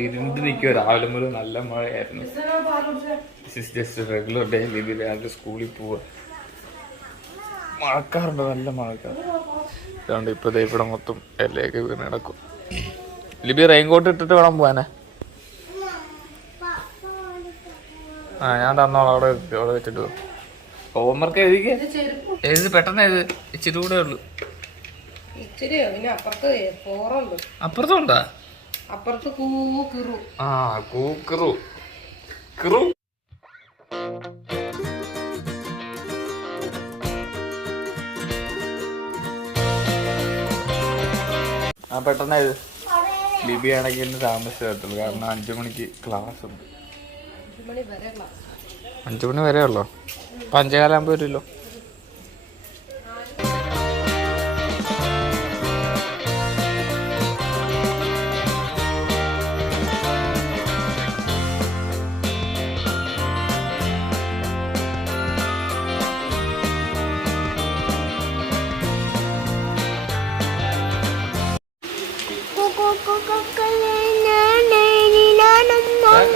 ഇരുണ്ട് നിൽക്കുക. രാവിലെ മുതൽ നല്ല മഴയായിരുന്നു. റെഗുലർ ഡേ ലിബി രാവിലെ സ്കൂളിൽ പോവുക. മഴക്കാറുണ്ട്, നല്ല മഴക്കാർ. അതുകൊണ്ട് ഇപ്പോഴത്തെ ഇവിടെ മൊത്തം എല്ലയൊക്കെ വീണ് കിടക്കും. ലിബി റെയിൻകോട്ട് ഇട്ടിട്ട് വേണം പോവാനെ. ഞാൻ തന്നോളാം, അവിടെ വെച്ചിട്ട് പോകും. ഹോംവർക്ക് എഴുതി പെട്ടെന്ന് എഴുതി. ഇച്ചിരി കൂടെ ഉള്ളു. അപ്പുറത്തുണ്ടാ? അപ്പുറത്ത് കൂക്കിറു. പെട്ടെന്ന് എഴുതി. ലിബി ആണെങ്കിൽ താമസിച്ചു വരത്തുള്ളൂ, കാരണം 5 മണിക്ക് ക്ലാസ് ഉണ്ട്. 5 മണി വരെ ഉള്ളോ? 5:15 വരുമല്ലോ.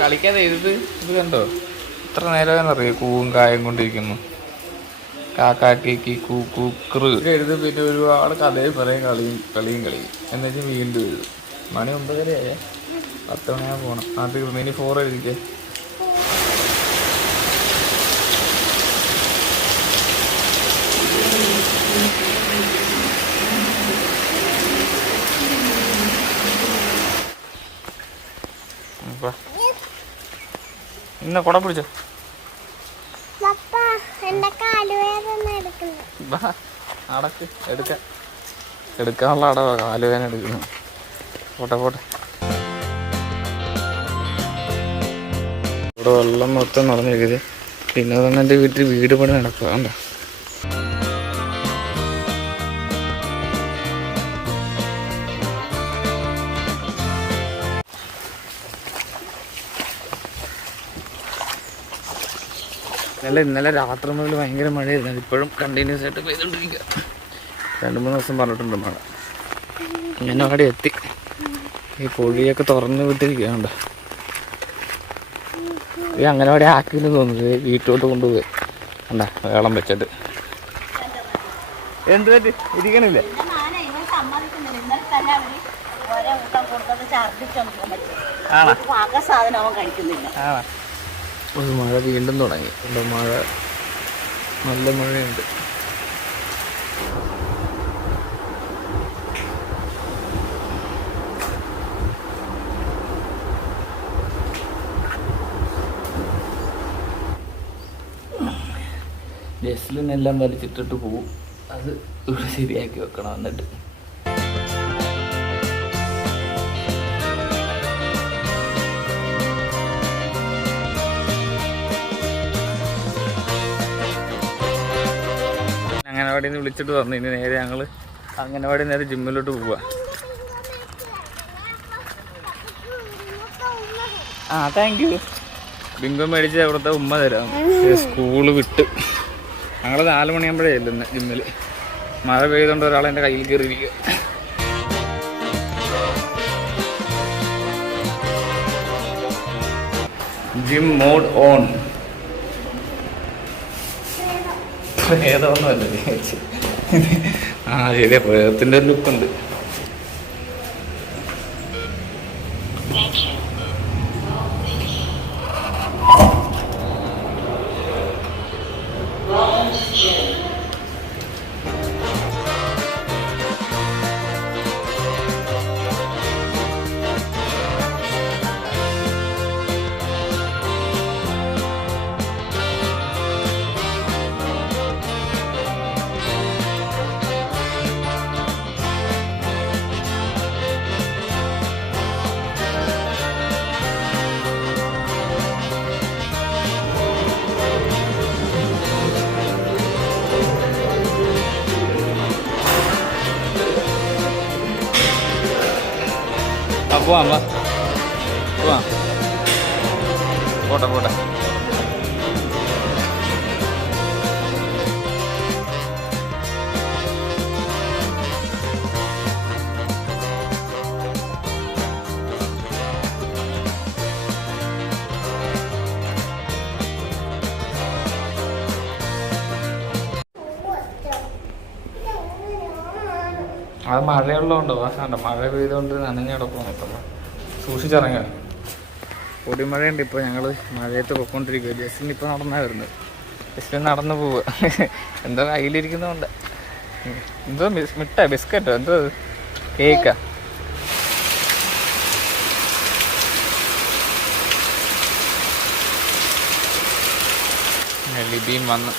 കളിക്കാതെ ഇത് കണ്ടോ? ഇത്ര നേരമെന്നറിയോ കൂവും കായം കൊണ്ടിരിക്കുന്നു. കാക്കാക്കി കൂക്കറ് എഴുതും. പിന്നെ ഒരുപാട് കഥയും പറയും, കളിയും എന്ന് വെച്ചാൽ വീണ്ടും എഴുതും. മണി 9:30 10 മണിയാ പോകണം. അത് ഇനി 4 എഴുതിക്കേ. ഇന്ന കുട പിടിച്ചോ. അടക്ക് എടുക്കാനുള്ള അടവാ കാലുവേന എടുക്കുന്നു. പോട്ടെ. ഇവിടെ വെള്ളം മൊത്തം നിറഞ്ഞിരിക്കുന്നത്. പിന്നെ തന്നെ എൻ്റെ വീട്ടിൽ വീട് പണി നടക്കുക. കണ്ടോ? ഇന്നലെ രാത്രി മുതൽ ഭയങ്കര മഴയായിരുന്നു. ഇപ്പോഴും കണ്ടിന്യൂസ് ആയിട്ട് പെയ്തുകൊണ്ടിരിക്കുക. 2-3 ദിവസം പറഞ്ഞിട്ടുണ്ട് മഴ. ഞാൻ അവിടെ എത്തി. ഈ പൊഴിയൊക്കെ തുറന്ന് വിട്ടിരിക്കുകയുണ്ട്. ഈ അംഗനവാടി ആക്കിയെന്ന് തോന്നുന്നത് വീട്ടിലോട്ട് കൊണ്ടുപോയി. കണ്ടാ വെള്ളം വെച്ചിട്ട് എന്ത് പറ്റി ഇരിക്കണില്ലേ? ആണോ? മഴ വീണ്ടും തുടങ്ങി. മഴ നല്ല മഴയുണ്ട്. ജസ്ലിനെല്ലാം വലിച്ചിട്ടിട്ട് പോവും. അത് ഇവിടെ ശരിയാക്കി വെക്കണം. എന്നിട്ട് അംഗനവാടിയിൽ നിന്ന് വിളിച്ചിട്ട് വന്നു. ഇനി നേരെ ഞങ്ങൾ അംഗനവാടി നേരെ ജിമ്മിലോട്ട് പോവുക. Thank you. ബിങ്കോ മേടിച്ച് അവിടുത്തെ ഉമ്മ തരാം. സ്കൂള് വിട്ട് ഞങ്ങൾ 4 മണിയാകുമ്പോഴേ ചെല്ലുന്നത് ജിമ്മിൽ. മഴ പെയ്തുകൊണ്ട് ഒരാൾ എൻ്റെ കയ്യിൽ കയറിയിരിക്കുക. Gym mode on. പ്രേതമൊന്നുമല്ല വിചാരിച്ചു. ശരിയാ, പ്രേതത്തിൻ്റെ ഒരു ലുക്കുണ്ട്. പോവാം പോട്ടെ. അത് മഴയുള്ളതുകൊണ്ടോ വാസണ്ട, മഴ പെയ്തുകൊണ്ട് നനഞ്ഞ് കിടക്കും മൊത്തം. സൂക്ഷിച്ചിറങ്ങുക. പൊടിമഴയുണ്ട്. ഇപ്പോൾ ഞങ്ങൾ മഴയത്ത് പൊയ്ക്കൊണ്ടിരിക്കുക. ജസ്റ്റിന് ഇപ്പോൾ നടന്നാണ് വരുന്നത്. ജസ്റ്റിന് നടന്നു പോവുക. എന്തോ കയ്യിലിരിക്കുന്നതുകൊണ്ട്. എന്തോ ബിസ്ക്കറ്റോ എന്തോ കേക്കാ. ലിബിയും വന്ന്